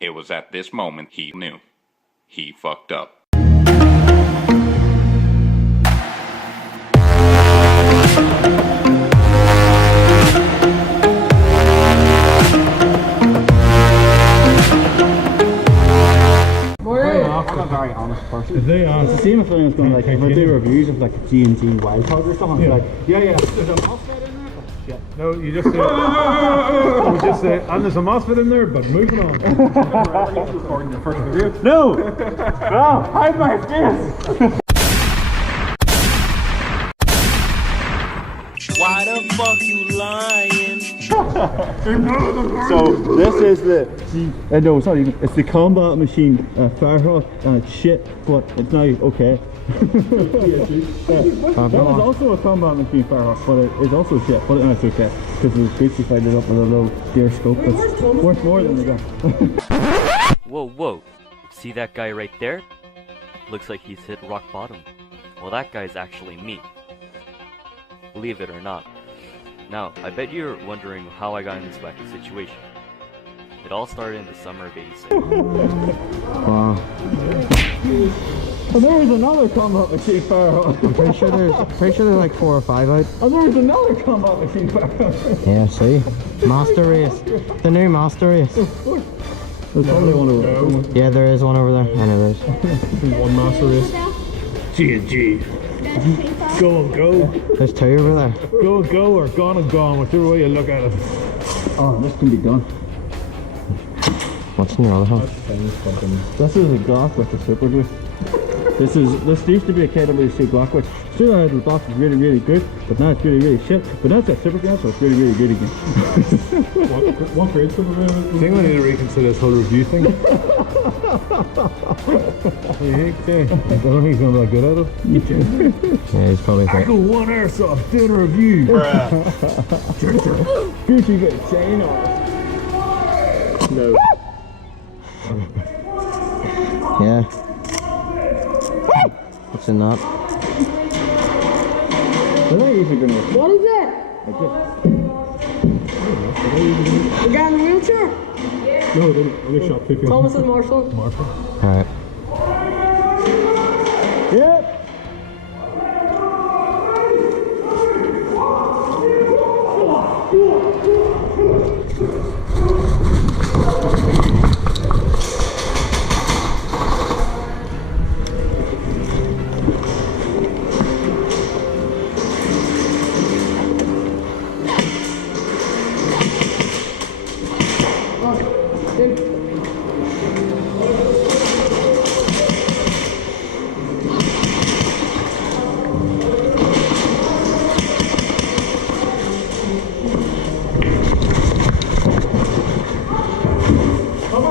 It was at this moment he knew. He fucked up. I'm a very honest person. If they are, It's the same if anyone's going like, if I do reviews of like G&G Wild Hog or something, Yeah. like, yeah, there's a MOSFET in there, but shit. no, you just say, you just say, and there's a MOSFET in there, but moving on. Recording the first review. No! No! Hide my face! Why the fuck you lying? So, this is the, no, it's not even, it's the combat machine Firehawk, and it's shit, but it's now okay. That is also a combat machine Firehawk, but it is also shit, but it's okay, because we basically fired it up with a little deer scope that's worth more than the gun. Whoa. See that guy right there? Looks like he's hit rock bottom. Well, that guy's actually me. Believe it or not. Now, I bet you're wondering how I got in this wacky situation. It all started in the summer of '86. Wow. And there's another combat machine Firehawk. I'm pretty sure there's like 4 or 5 out. And there's another combat machine Firehawk. Yeah, see? Master Race. The new Master Race. There's probably one over there. Yeah, there is one over there. I know there is. One Master Race. G&G. Go and go. There's 2 over there. Go and go, or gone and gone, whichever way you look at it. Oh, this can be done. What's in your other hand? This is a Glock with the super glue. This used to be a KWC Glock, which still out of the box is really, really good, but now it's really, really shit. But now it's got super glue, so it's really, really good again. What grade super glue? I think we need to reconsider this whole review thing. What do you think? I don't think he's going to be that good at it. Yeah, he's probably I go one Airsoft, doing a review. Gucci got a chain on. No. Yeah. What's in that? They're not usually gonna. What is it? The guy in the wheelchair? No, they only shot 2 people. Thomas and Marshall. Alright.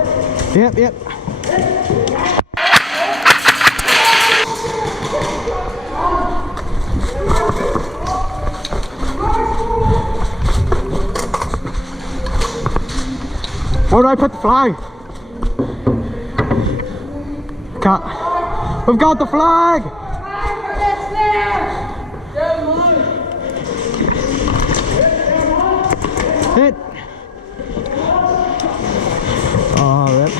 Yep. Yep. Where do I put the flag? We've got the flag! Hit! Oh, rip.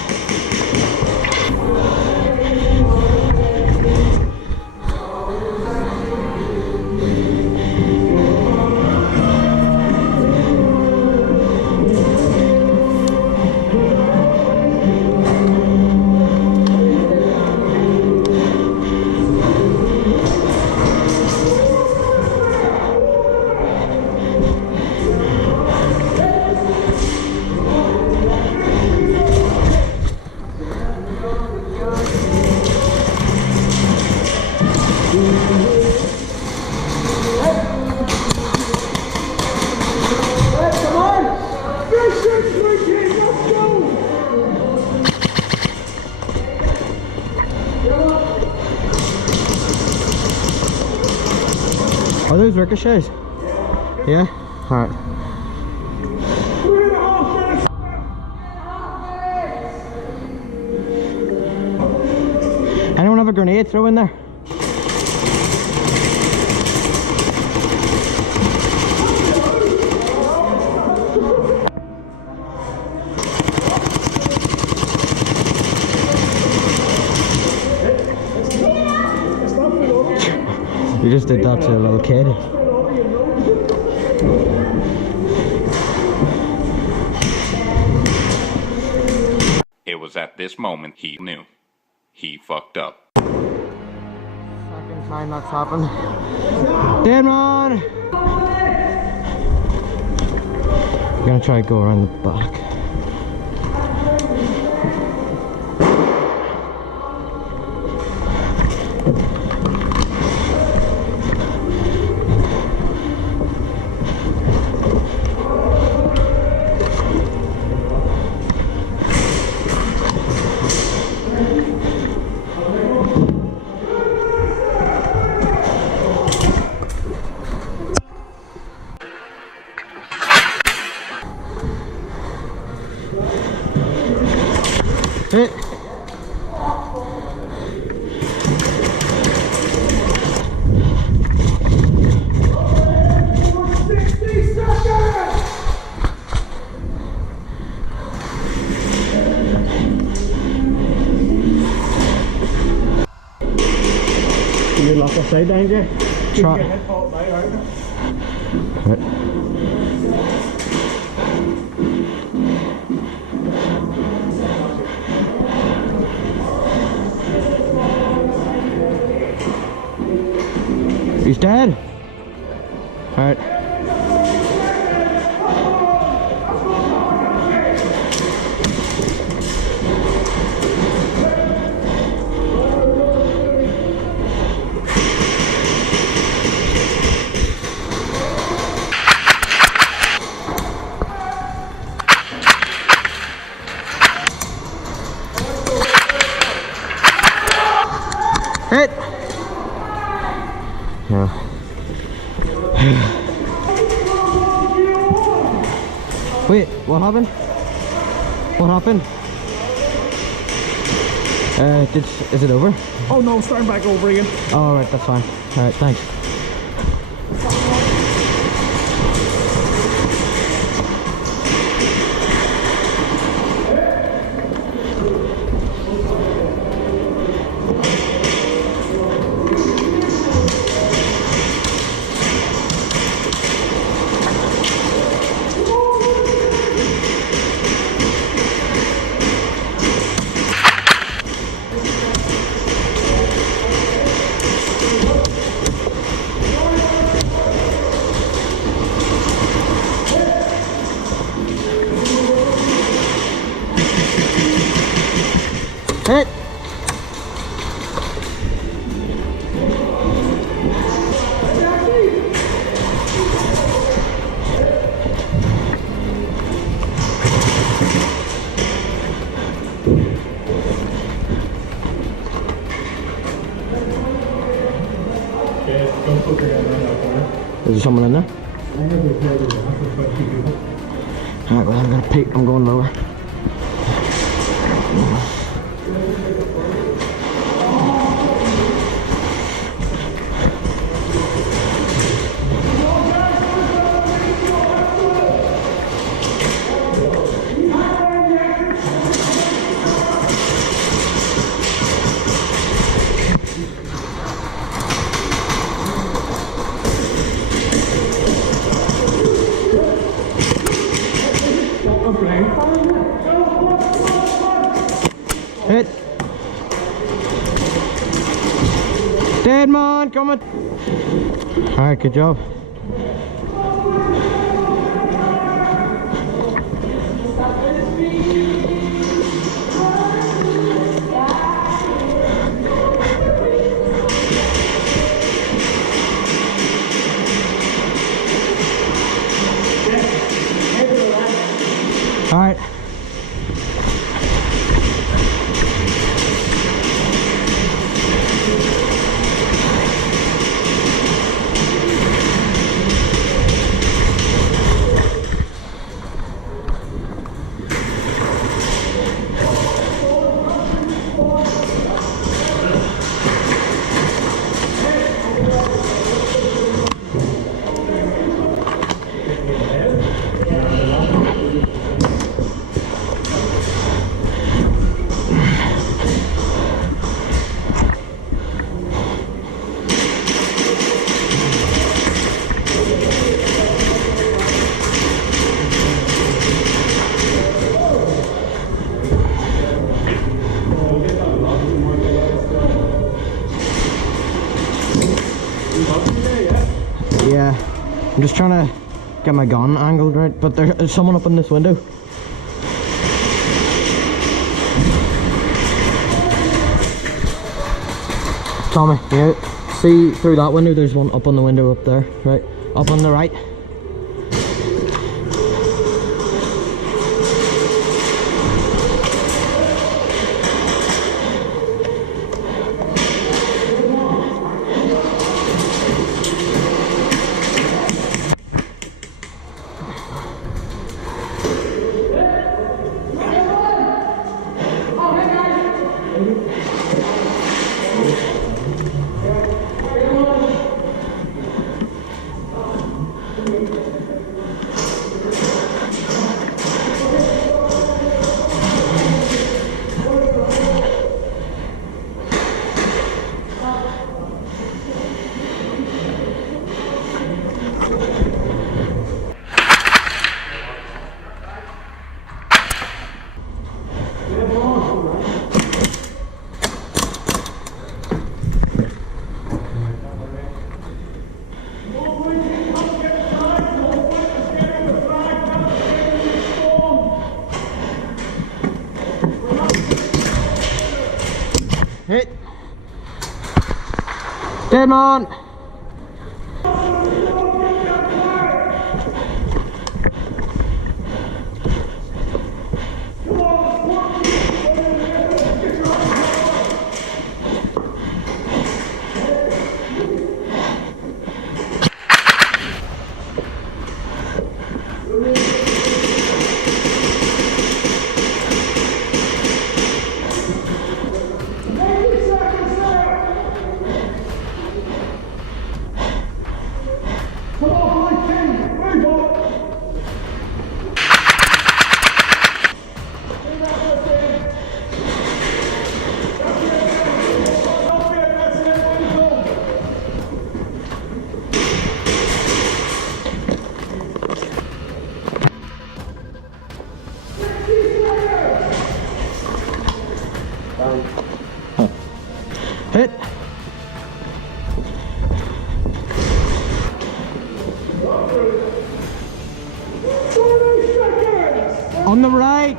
Are those ricochets? Yeah? Alright. Anyone have a grenade? Throw in there. You just did that to a little kid. It was at this moment he knew. He fucked up. Second time that's happened. Dead man! I'm gonna try to go around the back. Hit. You lock upside down, Jay? Try. Right. He's dead. Alright. Hit. Yeah. Wait, what happened? What happened? Is it over? Oh no, starting back over again. Oh, alright, that's fine. Alright, thanks. Hit! Is there someone in there? Alright, well I'm gonna peek, I'm going lower. Hit. Dead man, coming. Alright, good job. Alright. I'm just trying to get my gun angled right, but there's someone up in this window. Tommy, yeah, see through that window, there's one up on the window up there, right? Up on the right. Hit. Dead man. Hit. On the right.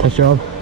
Nice job.